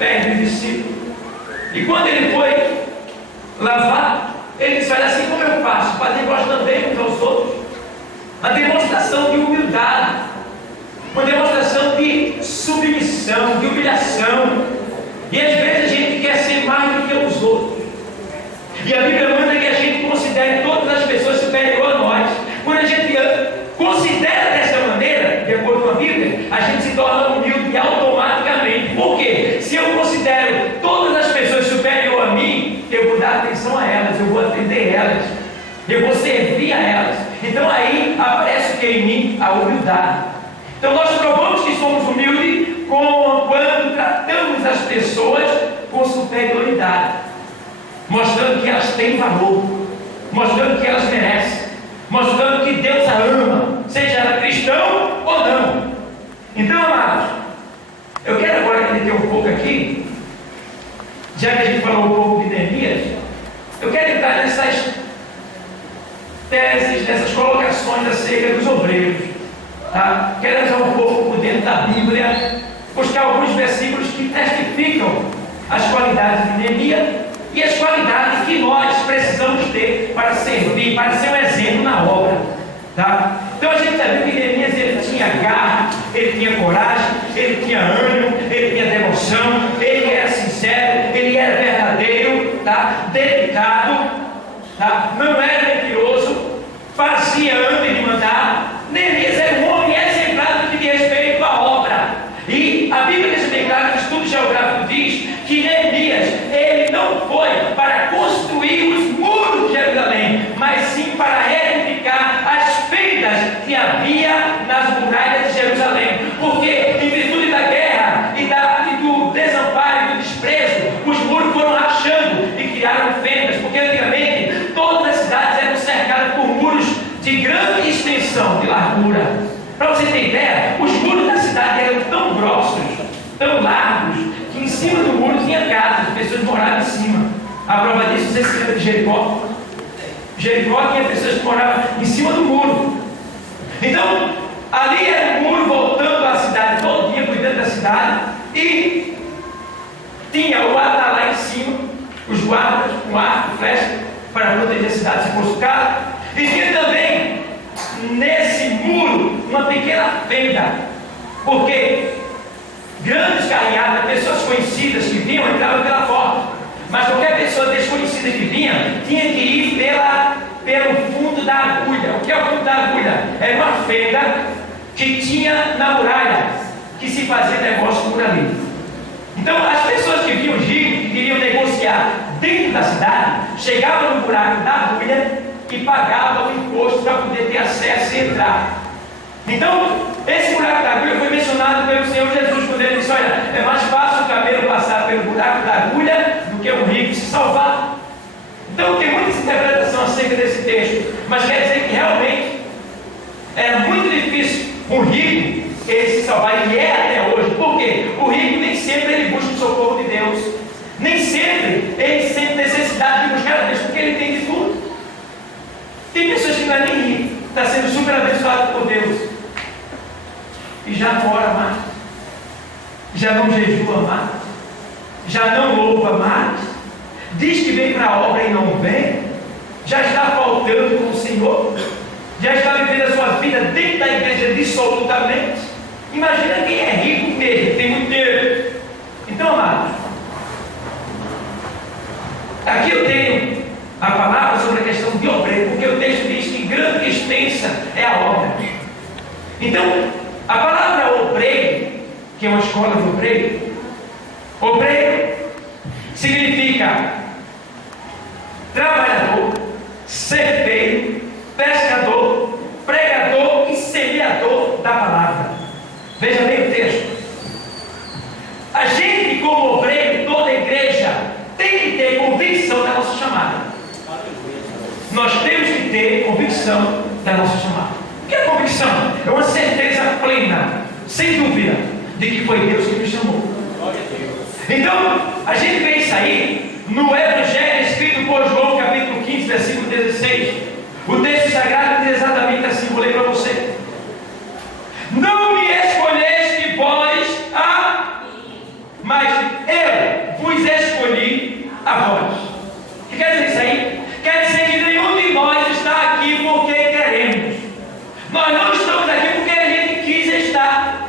pés dos discípulos. E quando ele foi lavar, ele disse: olha, assim como eu faço, fazer vós também uns aos outros. Uma demonstração de humildade, uma demonstração de submissão, de humilhação. E às vezes a gente quer ser mais do que os outros. E a Bíblia manda que a gente considere todas as pessoas superior a nós. Quando a gente considera dessa maneira, de acordo com a Bíblia, a gente se torna humilde automaticamente. Por quê? Se eu considero todas as pessoas superior a mim, eu vou dar atenção a elas, eu vou atender elas, eu vou servir a elas. Então aí aparece o que em mim? A humildade. Então nós provamos que somos humildes quando tratamos as pessoas com superioridade, mostrando que elas têm valor, mostrando que elas merecem, mostrando que Deus a ama, seja ela cristão ou não. Então, amados, eu quero agora entender um pouco aqui, já que a gente falou um pouco de Neemias, eu quero entrar nessas teses, nessas colocações acerca dos obreiros. Tá? Quero entrar um pouco por dentro da Bíblia, buscar alguns versículos que testificam as qualidades de Neemias e as qualidades que nós precisamos ter para servir, para ser um exemplo na obra. Tá? Então a gente já viu que Neemias ele tinha garra, ele tinha coragem, ele tinha ânimo, ele tinha devoção, ele era sincero, ele era verdadeiro, tá? Dedicado, tá? Não era mentiroso, fazia antes de mandar. Neemias era um homem exemplar no que diz respeito à obra. E a Bíblia deixa bem claro, o estudo geográfico diz que Neemias, ele não foi para construir os muros de Jerusalém, mas sim para edificar as fendas que havia nas muralhas de Jerusalém. Porque, em virtude da guerra e do desamparo e do desprezo, os muros foram rachando e criaram fendas. Porque antigamente todas as cidades eram cercadas por muros de grande extensão, de largura. Para você ter ideia, os muros da cidade eram tão grossos, tão largos, que em cima do muro tinha casas, as pessoas moravam em cima. A prova disso, você se lembra de Jericó? Jericó tinha pessoas que moravam em cima do muro. Então, ali era um muro voltando à cidade, todo dia cuidando da cidade, e tinha o atalá em cima, os guardas com arco e flecha para proteger a cidade se fosse o caso, e tinha também nesse muro uma pequena fenda, porque grandes carreadas, pessoas conhecidas que vinham, entravam pela porta, mas qualquer pessoa desconhecida que vinha tinha que ir pelo fundo da agulha. O que é o fundo da agulha? Era uma fenda que tinha na muralha, que se fazia negócio por ali. Então as pessoas que vinham ricos, que queriam negociar dentro da cidade, chegavam no buraco da agulha e pagavam o imposto para poder ter acesso e entrar. Então, esse buraco da agulha foi mencionado pelo Senhor Jesus, quando ele disse: olha, é mais fácil o camelo passar pelo buraco da agulha do que o rico se salvar. Então, tem muita interpretação acerca desse texto, mas quer dizer que realmente era muito difícil um rico ele se salvar, e é até hoje. Por quê? O rico nem sempre ele busca o socorro de Deus, nem sempre ele sente necessidade de buscar a Deus, porque ele tem de tudo. Tem pessoas que não é nem rico, está sendo super abençoado por Deus e já não ora mais, já não jejua mais, já não louva mais, diz que vem para a obra e não vem, já está faltando com o Senhor, já está vivendo a sua vida dentro da igreja dissolutamente. Imagina quem é rico mesmo, tem muito dinheiro. Então, amados, aqui eu tenho a palavra sobre a questão de obreiro, porque o texto diz que grande e extensa é a obra. Então, a palavra obreiro, que é uma escola de obreiro significa trabalhador, certeiro, pescador, pregador e semeador da palavra. Veja bem o texto. A gente, como obreiro, toda igreja tem que ter convicção da nossa chamada. Nós temos que ter convicção da nossa chamada. O que é convicção? É uma certeza plena, sem dúvida, de que foi Deus que nos chamou. Então, a gente vê isso aí no Evangelho escrito por João, capítulo 15, versículo 16. O texto sagrado diz exatamente assim, vou ler para você. Não me escolheste vós, mas eu vos escolhi a vós. O que quer dizer isso aí? Quer dizer que nenhum de nós está aqui porque queremos. Nós não estamos aqui porque a gente quis estar.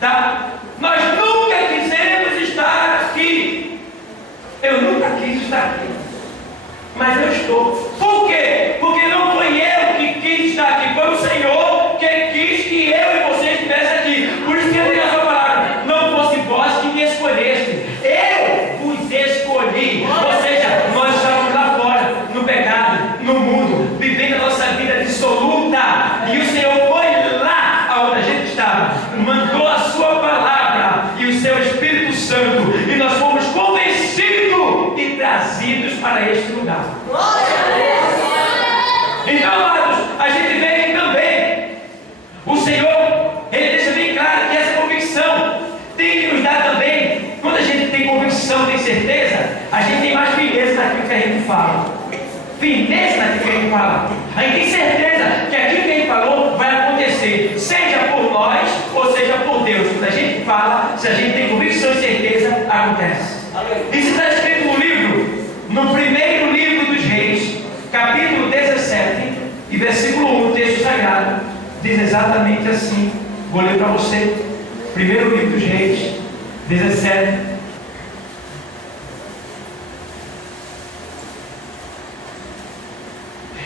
Tá? Nós nunca quisemos estar aqui. Eu nunca quis estar aqui. Mas eu estou. Por quê? Porque não foi eu que quis estar aqui. Foi o Senhor que quis que eu e você estivesse aqui. Por isso que ele diz a sua palavra: não fosse vós que me escolheste, eu vos escolhi. Ou seja, nós estávamos lá fora, no pecado, no mundo, vivendo a nossa vida dissoluta. E o Senhor foi lá aonde a gente estava, mandou a sua palavra e o seu Espírito Santo, e nós fomos convencidos e trazidos para este lugar. Então, amados, a gente vê que também o Senhor, Ele deixa bem claro que essa convicção tem que nos dar também. Quando a gente tem convicção, tem certeza, a gente tem mais firmeza naquilo que a gente fala. Firmeza naquilo que a gente fala. A gente tem certeza que aquilo que a gente falou vai acontecer, seja por nós ou seja por Deus. Quando a gente fala, se a gente tem convicção e certeza, acontece. Isso está escrito no livro, no primeiro livro dos Reis, capítulo 17 e versículo 1, texto sagrado, diz exatamente assim. Vou ler para você. Primeiro livro dos Reis, 17.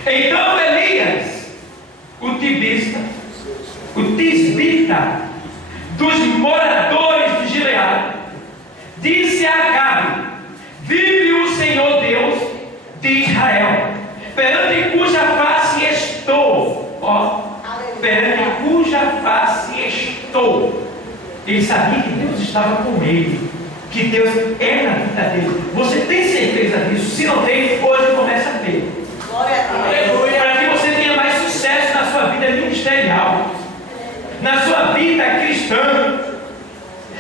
Então Elias, o tisbita dos moradores de Gileade, disse a Acabe: vive o Senhor Deus de Israel, perante cuja face estou. Perante cuja face estou. Ele sabia que Deus estava com ele, que Deus é na vida dele. Você tem certeza disso? Se não tem, hoje começa a ter. Para que você tenha mais sucesso na sua vida ministerial, na sua vida cristã.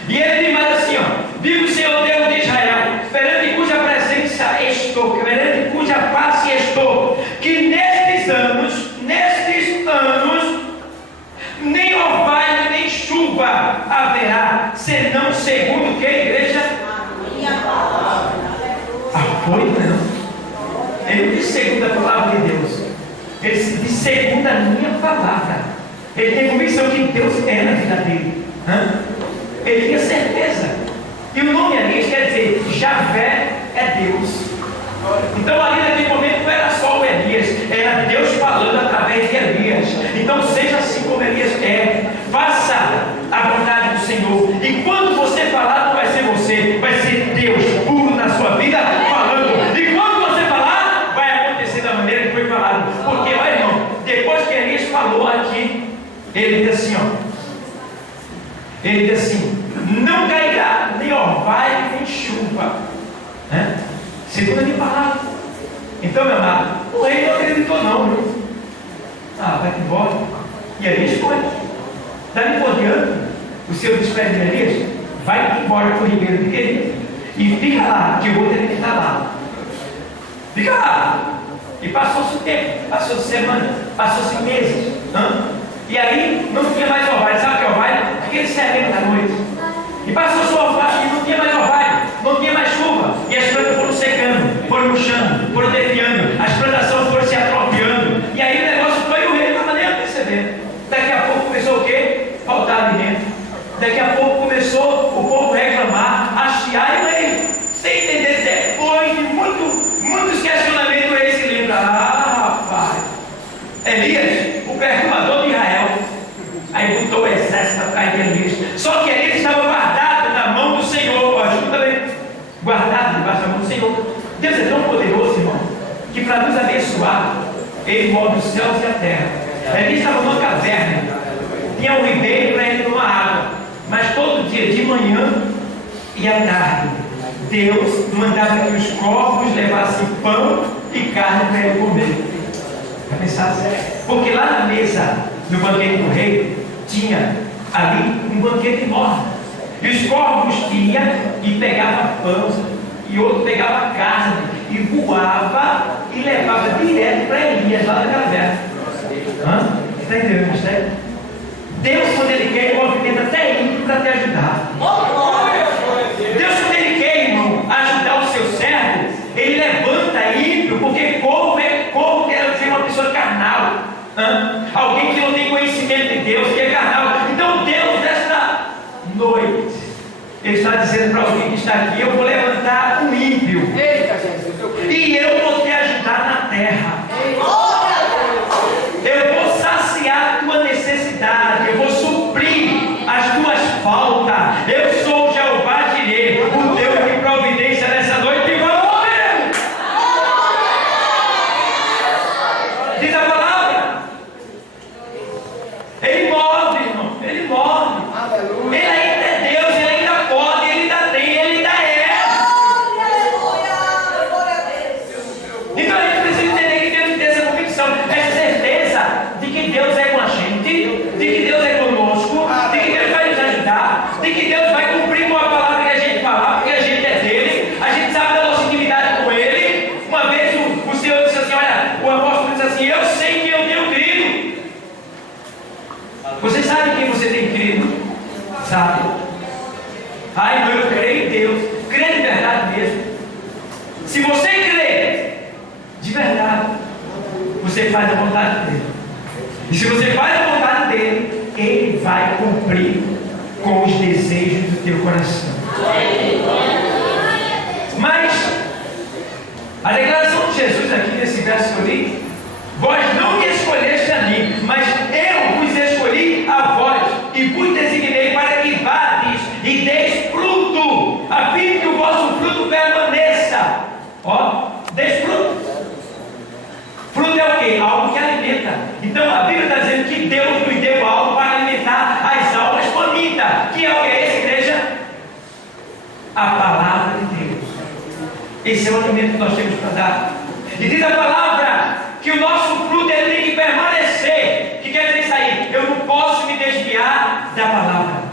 E ele diz mais assim: vive o Senhor Deus de Israel, perante cuja presença estou, perante cuja face estou, que nestes anos, nem orvalho nem chuva haverá, senão segundo que a igreja? A minha palavra. Foi, não? Ele diz segundo a palavra de Deus. Ele diz segundo a minha palavra. Ele tem convicção que Deus é na vida dele. Ele tinha certeza. E o nome Elias quer dizer Javé é Deus. Então ali naquele momento não era só o Elias, era Deus falando através de Elias. Então seja assim como Elias é. Faça a vontade do Senhor. E quando você falar, não vai ser você, vai ser Deus puro na sua vida falando. E quando você falar, vai acontecer da maneira que foi falado. Porque, olha, irmão, depois que Elias falou aqui, ele diz assim, ele diz assim: não cairá nem orvalho nem chuva, segundo a minha palavra. Então, meu amado, o rei não acreditou não, viu? Vai embora. E Elias foi. Dali por diante, o Senhor disse para Elias: vai embora para o ribeiro de Querite e fica lá, que eu vou ter que estar lá. Fica lá. E passou-se o tempo, passou-se semana, passou-se meses. E aí não tinha mais orvalho. Sabe o que é orvalho? Aquele sereno da noite. E passou-se o orvalho e não tinha mais orvalho, não tinha mais chuva. E as plantas foram secando, foram murchando, foram definhando, as plantações foram se atrofiando. E aí o negócio foi e o rei não estava nem a perceber. Daqui a pouco começou o quê? Faltar alimento. Daqui a pouco começou o povo reclamar, a chiar, e o rei, sem entender, depois de muitos questionamentos, o rei se lembra: rapaz, Elias, o perturbador de Israel, aí botou o exército atrás de Elias. Só que Elias estava guardado na mão do Senhor. Escuta bem, guardado debaixo da mão do Senhor. Deus é tão poderoso, irmão, que para nos abençoar, Ele move os céus e a terra. Elias estava numa caverna, tinha um ribeiro para ele tomar água, mas todo dia, de manhã e à tarde, Deus mandava que os corvos levassem pão e carne para ele comer. Vai pensar? Porque lá na mesa, no banquete do rei, tinha ali um banquete enorme. E os corvos iam e pegavam pão, e outro pegava carne, e voava e levava direto para Elias lá na caverna. Está entendendo o mistério? Deus, quando Ele quer, movimenta até ele para te ajudar. Deus, quando Ele quer, irmão, Alguém que não tem conhecimento de Deus, que é carnal. Então Deus, nesta noite, Ele está dizendo para alguém que está aqui: eu vou levantar um ímpio. Eita, Jesus, e eu vou te ajudar na terra. Eu vou saciar a tua necessidade. Eu vou suprir as tuas faltas. Eu sou o Jeová Jireh, o Deus de providência nessa noite. E vamos ver. Diz a palavra. Ele move, irmão. Ele move. aleluia. Ele ainda é Deus. Ele ainda pode. Ele ainda tem. Ele ainda é. Então a gente precisa entender que Deus tem essa convicção, essa certeza de que Deus é com a gente, de que Deus é conosco, de que Deus vai nos ajudar, de que Deus vai cumprir com a palavra que a gente falar, porque a gente é dele, a gente sabe da nossa intimidade com ele. Uma vez o Senhor disse assim: olha, o apóstolo disse assim: eu sei que eu tenho crido. Você sabe quem você tem crido? Sabe? Ai, irmão, eu creio em Deus. Creio de verdade mesmo. Se você crê de verdade, você faz a vontade dele. E se você faz a vontade dele, ele vai cumprir com os desejos do teu coração. Mas a declaração de Jesus aqui nesse verso que eu li: vós não me escolheste a mim, mas eu vos escolhi a vós e vos designei para que vades e deis fruto, a fim que o vosso fruto permaneça. Ó, deis fruto. Fruto é o quê? Algo que alimenta. Então a Bíblia está dizendo que Deus nos deu algo para alimentar as almas famintas. Que é o que é essa igreja? A palavra de Deus. Esse é o alimento que nós temos para dar. E diz a palavra que o nosso fruto ele tem que permanecer. Que quer dizer isso aí? Eu não posso me desviar da palavra.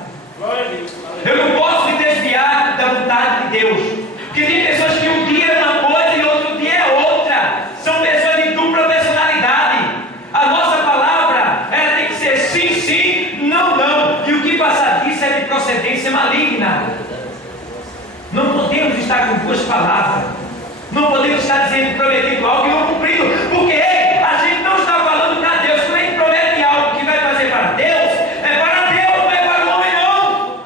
Eu não posso me desviar da vontade de Deus. Porque tem pessoas que um dia é uma coisa e outro dia é outra. São pessoas de dupla personalidade. A nossa palavra, ela tem que ser sim, sim, não, não. E o que passar disso é de procedência maligna. Não podemos estar com duas palavras. Não podemos estar dizendo, prometendo algo e não cumprindo. Porque a gente não está falando para Deus. Quando a gente promete algo que vai fazer para Deus, é para Deus, não é para o homem, não.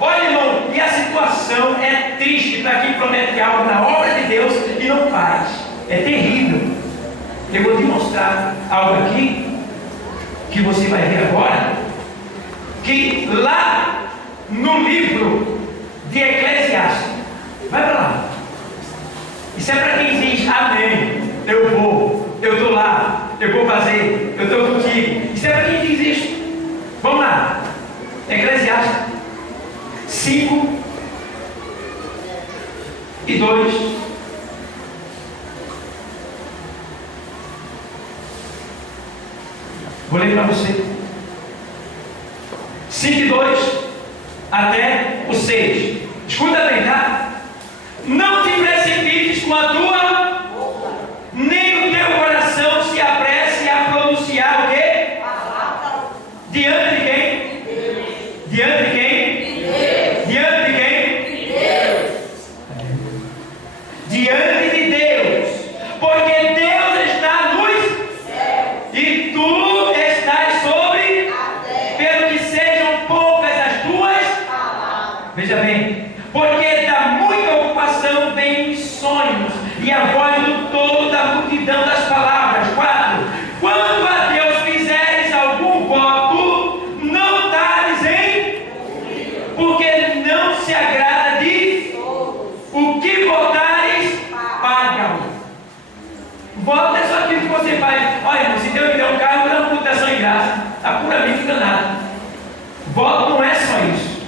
Olha, irmão, e a situação é triste para quem promete algo na obra de Deus e não faz. É terrível. Eu vou te mostrar algo aqui que você vai ver agora, que lá no livro de Eclesiastes, vai para lá. Isso é para quem diz amém, eu vou, eu estou lá, eu vou fazer, eu estou contigo. Isso é para quem diz isso. Vamos lá. Eclesiastes 5 e 2. Vou ler para você. 5 e 2 até o 6. Escuta bem, tá? Não te precipites com a tua, nem o teu coração se apresse a pronunciar o quê? Diante de quem? Diante de quem? Diante de quem? Diante de Deus. Porque Deus está nos céus e tu estás sobre a terra. Pelo que sejam poucas as tuas palavras. Veja bem. Porque da muita ocupação vem sonhos e a voz do todo da multidão das palavras. 4. Quando a Deus fizeres algum voto, não tardes em, porque não se agrada de o que votares, paga-o. Voto é só aquilo que você faz. Olha, irmão, se Deus me der um carro, eu vou dar uma putação em graça. Está puramente enganado. Voto não é só isso.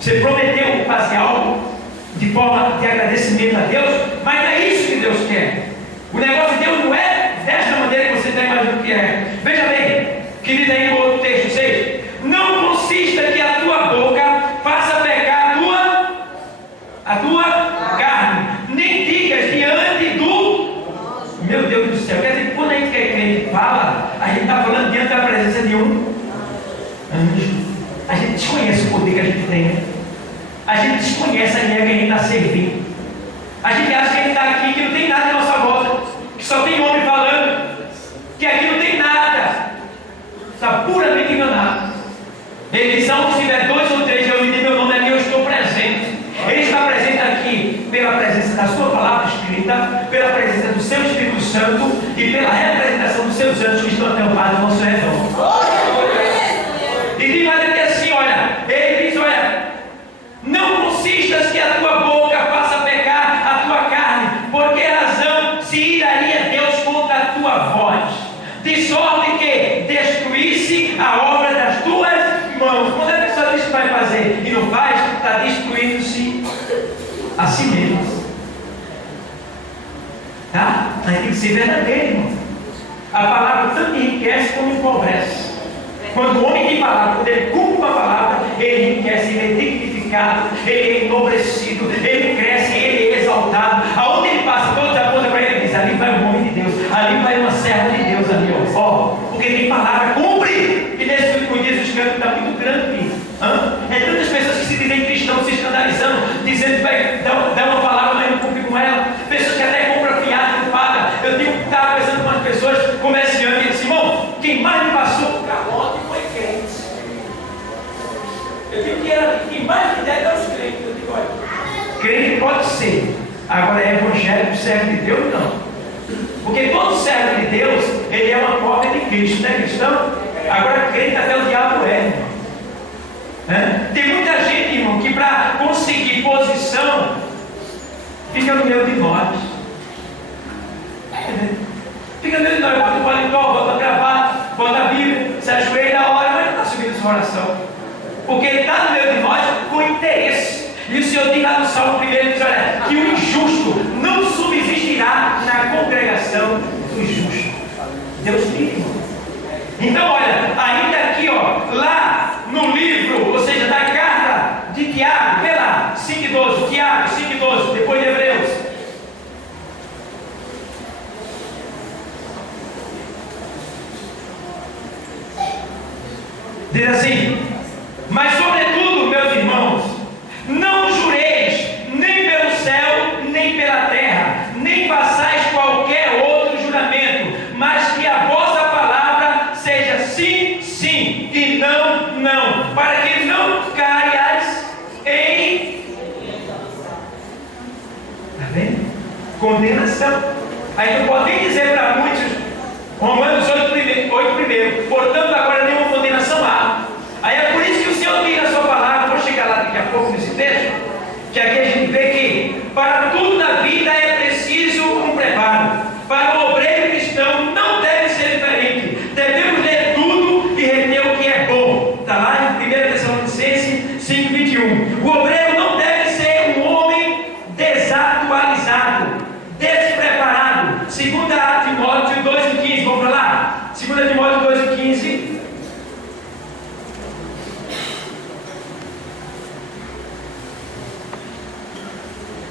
Você prometeu fazer algo de forma de agradecimento a Deus, mas não é isso que Deus quer. O negócio de Deus não é desta maneira que você está imaginando que é. Veja bem, que diz aí no outro texto 6: não consista que a tua boca faça pecar a tua carne, nem digas diante do, meu Deus do céu. Quer dizer que quando a gente quer que ele fala, a gente está falando diante da presença de um anjo. A gente desconhece o poder que a gente tem, né? A gente desconhece a ideia que a gente está servindo. A gente acha que a gente está aqui, que não tem nada em nossa volta, que só tem homem falando. bendita pela presença do seu Espírito Santo e pela representação dos seus anjos que estão acampados ao seu redor. E diz mais aqui assim, olha, ele diz, olha, não consistas que a tua boca faça pecar a tua carne, por que razão se iraria Deus contra a tua voz? De sorte que destruísse a obra das tuas mãos. Quando a pessoa diz que vai fazer e não faz, está destruindo-se a si mesmo. Tá? Mas tem que ser verdadeiro, irmão. A palavra tanto enriquece como empobrece. Quando o homem tem palavra, quando ele cumpre a palavra, ele enriquece, ele é dignificado, ele é enobrecido, ele cresce, ele é exaltado. Aonde ele passa, todos apontam para ele e diz: ali vai um homem de Deus, ali vai uma serva de Deus, ali, ó. Porque tem palavra, cumpre. E nesse último dia, os cantos está muito grande. É tantas pessoas que se dizem cristãos, se escandalizando, dizendo que vai dar uma palavra, mas não cumpre com ela. Pessoas que até compram fiado, não paga. Eu estava pensando com as pessoas, comerciantes, e disse: irmão, quem mais me passou por calote foi crente. Eu digo que era quem mais me deve aos crentes. Eu digo: olha, crente pode ser, agora é evangélico, servo de Deus, não. Porque todo servo de Deus, ele é uma cópia de Cristo, não é cristão? Agora crente até o diabo é, irmão. Tem muita gente, irmão, que para conseguir posição fica no meio de nós. Fica no meio de nós, bota o paletó, bota a gravata, bota a Bíblia, se ajoelha na hora, mas não está subindo sua oração. Porque ele está no meio de nós com interesse. E o Senhor diz lá no Salmo 1, diz: olha, que o injusto não subsistirá na congregação do justo. Deus livre, irmão. Então, olha, ainda aqui, ó, lá no livro, ou seja, da carta de Tiago, vê lá, 5:12, Tiago 5:12, depois de Hebreus. Diz assim: mas sobretudo, meus irmãos, não jureis nem pelo céu, nem pela terra, nem façais qualquer outro juramento, mas que a vossa palavra seja sim, sim, e não, não, para que não caias em... Está vendo? Condenação. Aí não pode nem dizer para muitos, Romanos 8 primeiro, portanto agora nenhuma condenação há. Aí é por isso que o Senhor diz na sua palavra, vou chegar lá daqui a pouco nesse texto, que aqui a gente vê que para tudo na vida é preciso um preparo. Para o obreiro cristão não deve ser diferente. Devemos ler tudo e reter o que é bom. Está lá em 1 Tessalonicenses 5:21. O obreiro não deve ser um homem desatualizado, despreparado. 2 Timóteo 2:15. Vamos para lá? 2 Timóteo 2:15.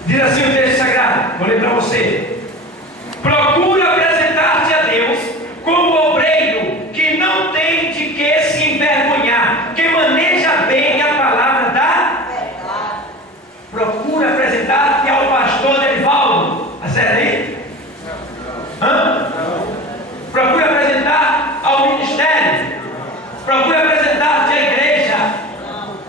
Diz assim o texto sagrado, vou ler para você: procura apresentar-te a Deus como obreiro que não tem de que se envergonhar, que maneja bem a palavra da verdade. Procura apresentar-te ao pastor Derivaldo. Acerta aí? Procura apresentar ao ministério. Procura apresentar-te à igreja.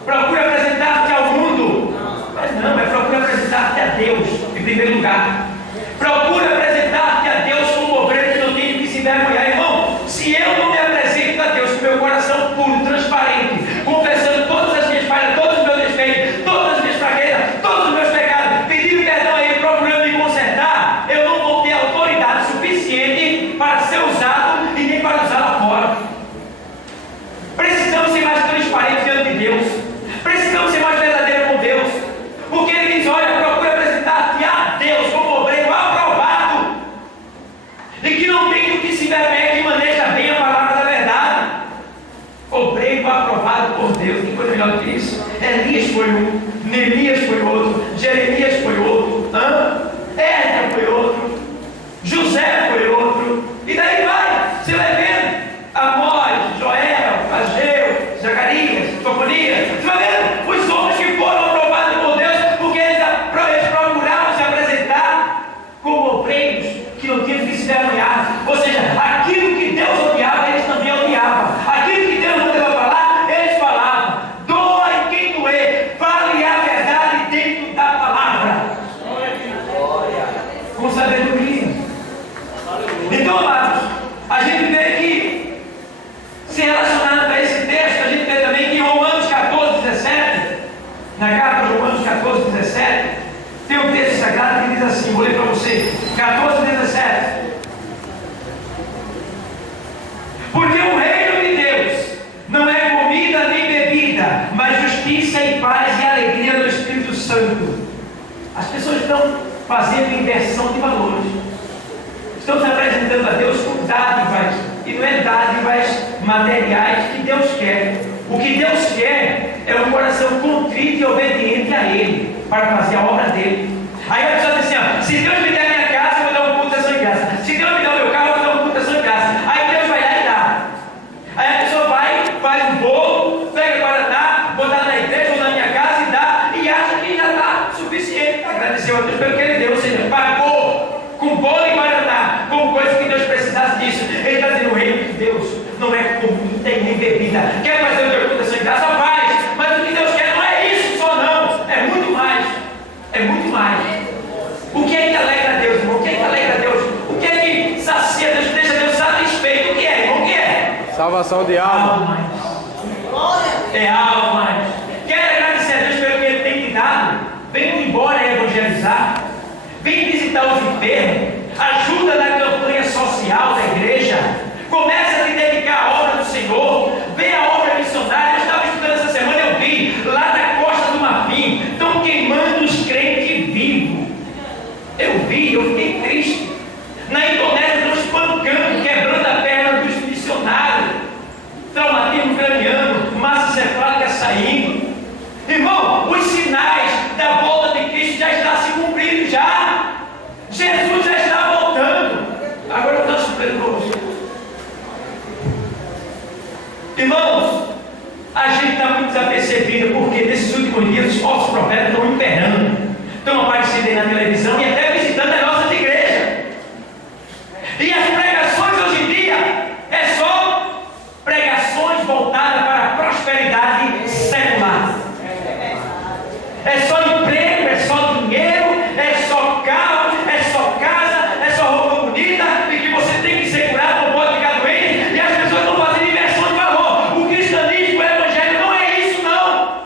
Procura apresentar-te ao mundo. Mas não, procura apresentar-te a Deus em primeiro lugar. Procura apresentar-te a Deus como obreiro que não tem que se envergonhar. Irmão, se eu não me apresento a Deus com meu coração puro, transparente, confessando todas as minhas falhas, todos os meus defeitos, todas as minhas fraquezas, todos os meus pecados, pedindo perdão a Ele, procurando me consertar, eu não 14, 17, tem um texto sagrado que diz assim, vou ler para você, 14, 17. Porque o reino de Deus não é comida nem bebida, mas justiça e paz e alegria do Espírito Santo. As pessoas estão fazendo inversão de valores. Estão se apresentando a Deus com dádivas, e não é dádivas materiais que Deus quer. O que Deus quer é um coração contrito e obediente a Ele, para fazer a obra dele. Aí a pessoa diz assim, ó, se Deus me der a minha casa, eu vou dar um culto de ação de graça. Se Deus me der o meu carro, eu vou dar um culto de ação de graça. Aí Deus vai lá e dá. Aí a pessoa vai, faz um bolo, pega o guaraná, botar na igreja ou na minha casa e dá, e acha que já está suficiente. Agradeceu a Deus pelo que Ele deu, ou seja, pagou com bolo e guaraná, com coisa que Deus precisasse disso. Ele está dizendo, o reino de Deus não é comida e nem bebida. Quer fazer o teu culto de ação de graça? Faz, mas o que Deus quer não é isso só não, é muito mais. É muito mais. O que é que alegra a Deus, irmão? O que é que alegra a Deus? O que é que sacia Deus, deixa Deus satisfeito? O que é, irmão? O que é? Salvação de alma. É alma. Quer agradecer a Deus pelo que Ele tem te dado? Vem embora evangelizar. Vem visitar os enfermos. Ajuda na campanha social da igreja. Começa a te dedicar à obra do Senhor. Vê a obra missionária. Eu estava estudando essa semana, eu vi lá na Costa do Marfim, estão queimando os crentes vivos. Eu vi, eu fiquei triste. Na Indonésia estão espancando, quebrando a perna dos missionários. Traumatismo craniano, massa cefálica saindo. Irmão, os sinais da volta de Cristo já estão se cumprindo já. Jesus já está voltando. Agora eu estou surpreendendo para você. Irmãos, a gente está muito desapercebido porque nesses últimos dias os falsos profetas estão imperando, estão aparecendo aí na televisão e até visitando as nossas igrejas. E as pregações hoje em dia é só pregações voltadas para a prosperidade secular. É só emprego, é só dinheiro, é só carro, é só casa, é só roupa bonita e que você tem que ser curado, não pode ficar doente, e as pessoas estão fazendo inversão de valor. O cristianismo, o evangelho não é isso não.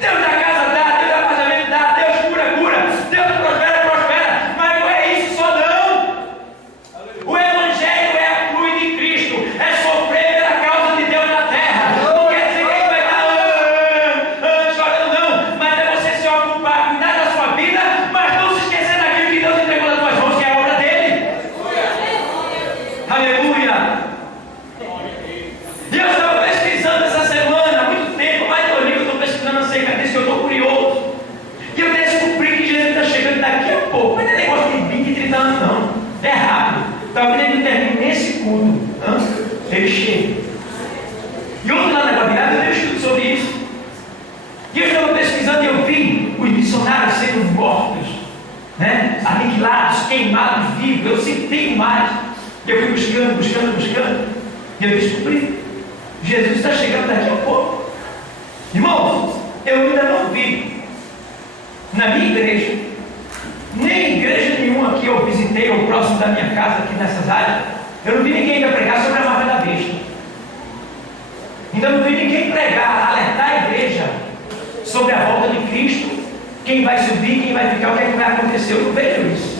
Deus da casa dá, Deus do apartamento dá, Deus cura, Deus prospera, mas não é isso só não. O evangelho é a cruz de Cristo, é sofrer pela causa de Deus na terra. Não quer dizer que ele vai estar chorando não, mas é você se ocupar, cuidar da sua vida, mas não se esquecer daquilo que Deus entregou nas tuas mãos, que é a obra dele. Aleluia. E eu estava pesquisando essa semana, há muito tempo, mais de 2 livros eu estou pesquisando acerca disso, que eu estou curioso. E eu descobri que Jesus está chegando daqui a pouco, mas não é negócio de 20, 30 anos não, é rápido. Talvez ele termine nesse culto, ele chega. E ontem lá na Guadirá eu dei um estudo sobre isso. E eu estava pesquisando e eu vi os missionários sendo mortos, né? Aniquilados, queimados, vivos. Eu sentei mais. Eu fui buscando. E eu descobri. Jesus está chegando daqui a pouco. Irmãos, eu ainda não vi na minha igreja, nem igreja nenhuma que eu visitei ou próximo da minha casa, aqui nessas áreas, eu não vi ninguém ainda pregar sobre a marca da besta. Ainda não vi ninguém pregar, alertar a igreja sobre a volta de Cristo, quem vai subir, quem vai ficar, o que é que vai acontecer. Eu não vejo isso.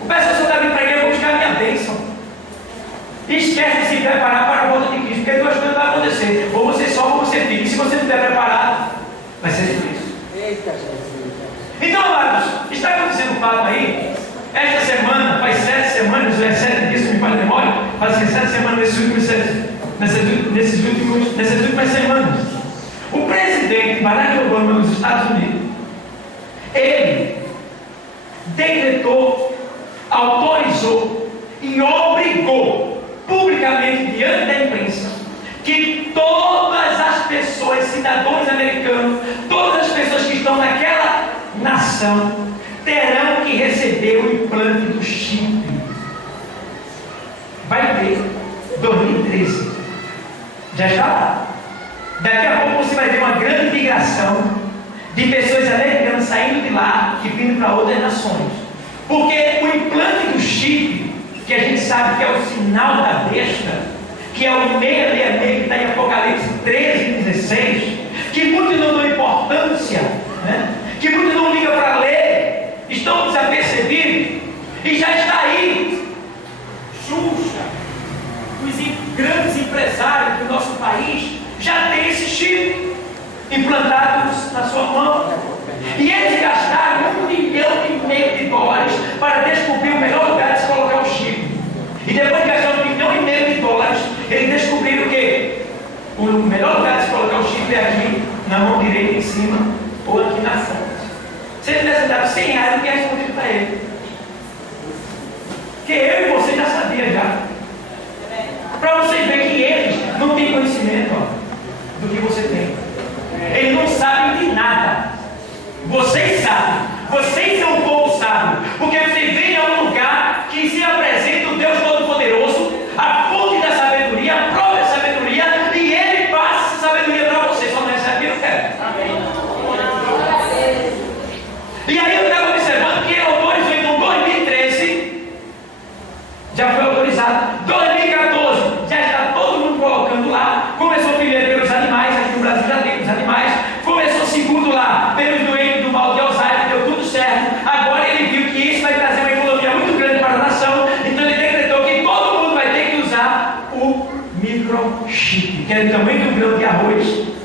O pessoal só está vindo para eu vou buscar a minha bênção. E esquece de se preparar para a volta de Cristo, porque 2 coisas vão acontecer: ou você sobe ou você fica. E se você não estiver preparado, vai ser difícil. Então, amados, está acontecendo um fato aí. Esta semana, faz 7 semanas, ou é 7 dias, se me falha a memória, faz 7 semanas nessas últimas semanas. O presidente Barack Obama dos Estados Unidos, ele decretou, autorizou e obrigou publicamente diante da imprensa que todas as pessoas, cidadãos americanos, todas as pessoas que estão naquela nação terão que receber o implante do chip. Vai ter 2013, já está lá. Daqui a pouco você vai ver uma grande migração de pessoas americanas saindo de lá e vindo para outras nações, porque o implante do chip, que a gente sabe que é o sinal da besta, que é o 666 que está em Apocalipse 13 e 16, que muitos não dão importância, Se ele tivesse dado 100 reais, eu tinha respondido para ele. Porque eu e você já sabia já. Para vocês verem que eles não têm conhecimento do que você tem. Eles não sabem de nada. Vocês sabem. Vocês são um povo sábio. Porque vocês vêm a um lugar que se apresenta o Deus Todo-Poderoso, a fonte da sabedoria, a própria sabedoria, e Ele passa essa sabedoria para vocês. Só não recebe quem não quer. E aí eu estava observando que o horizonte 2013 já foi autorizado. 2014 já está todo mundo colocando lá. Começou primeiro pelos animais, aqui no Brasil já tem os animais. Começou segundo lá pelos doentes do mal de Alzheimer, deu tudo certo. Agora ele viu que isso vai trazer uma economia muito grande para a nação. Então ele decretou que todo mundo vai ter que usar o microchip, que é do tamanho de um grão de arroz.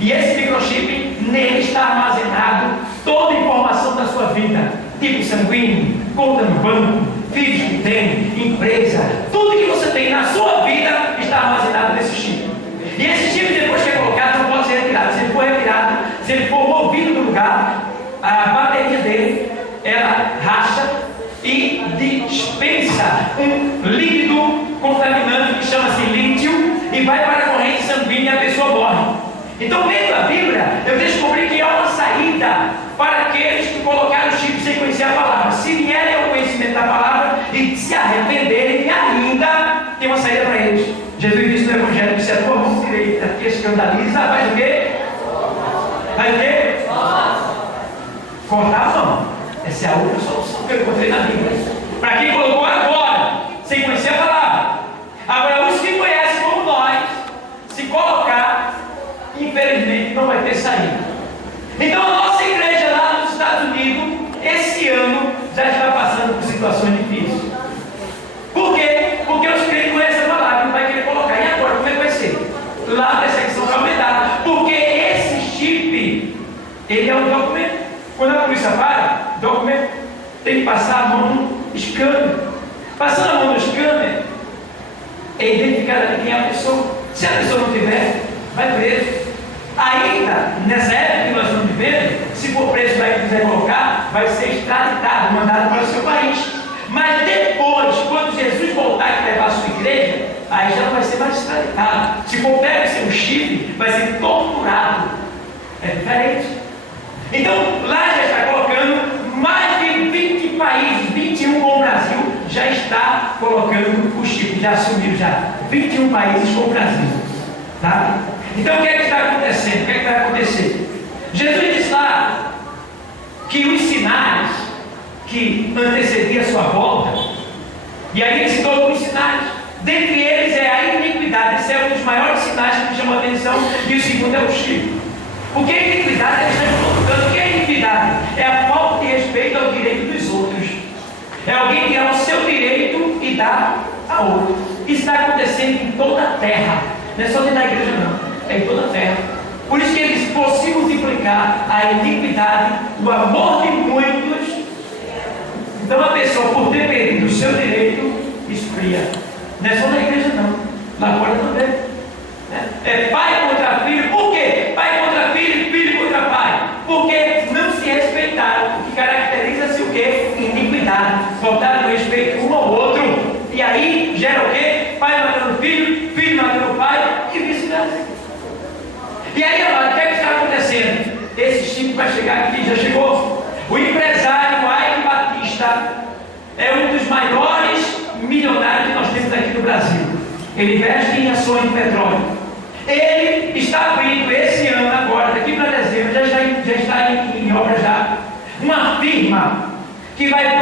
E esse microchip, nele está armazenado toda a informação da sua vida, tipo sanguíneo, conta no banco, filhos que tem, empresa, tudo que você tem na sua vida está armazenado nesse chip. E esse chip, depois que é colocado, não pode ser retirado. Se ele for retirado, se ele for movido do lugar, a bateria dele, ela racha e dispensa um líquido contaminante que chama-se lítio e vai para a corrente sanguínea e a pessoa morre. Então, lendo a Bíblia, eu descobri que há uma saída para aqueles que colocaram o chip sem conhecer a palavra. Se vierem ao conhecimento da palavra e se arrependerem, ainda tem uma saída para eles. Jesus disse no Evangelho que se a tua mão direita te escandaliza, vai o quê? Vai o quê? Cortar a mão. Essa é a outra solução que eu encontrei na Bíblia. Para quem colocou agora, sem conhecer a palavra. Agora, os que conhecem como nós, se colocar, infelizmente não vai ter saída. Então a nossa igreja lá nos Estados Unidos, esse ano, já está passando por situações difíceis. Por quê? Porque os crentes conhecem a palavra, não vai querer colocar. E agora, como é que vai ser? Lá a perseguição vai aumentar. Porque esse chip, ele é um documento. Quando a polícia para, documento, tem que passar a mão no scanner. Passando a mão no scanner, é identificada quem é a pessoa. Se a pessoa não tiver, vai preso. Ainda, nessa época que nós estamos vivendo, se for preso para quem quiser colocar, vai ser extraditado, mandado para o seu país. Mas depois, quando Jesus voltar e levar a sua igreja, aí já não vai ser mais extraditado. Se for pego seu chip, vai ser torturado. É diferente. Então, lá já está colocando mais de 20 países, 21 com o Brasil, já está colocando o chip, já assumiu já 21 países com o Brasil. Tá? Então o que é que está acontecendo? O que é que vai acontecer? Jesus disse lá que os sinais que antecediam a sua volta, e aí ele citou alguns sinais, dentre eles é a iniquidade. Esse é um dos maiores sinais que me chamou a atenção, e o segundo é o chifre. Porque a iniquidade, ele está colocando, o que é a iniquidade? É a falta de respeito ao direito dos outros. É alguém que dá o seu direito e dá a outro. Isso está acontecendo em toda a terra. Não é só dentro da igreja não, é em toda a terra. Por isso que ele disse, por se multiplicar a iniquidade, o amor de muitos. Então a pessoa, por ter perdido o seu direito, esfria. Não é só na igreja não, lá fora também. É pai contra filho. Por quê? Pai contra filho, filho contra pai. Porque não se respeitaram, o que caracteriza-se o quê? Iniquidade. Faltaram respeito um ao outro. E aí gera o quê? Pai matando filho, filho matando pai e vice-versa. E aí, agora, o que é que está acontecendo? Esse chip vai chegar aqui, já chegou. O empresário Aire Batista é um dos maiores milionários que nós temos aqui no Brasil. Ele investe em ações de petróleo. Ele está abrindo esse ano agora, daqui para dezembro, já está em obra já, uma firma que vai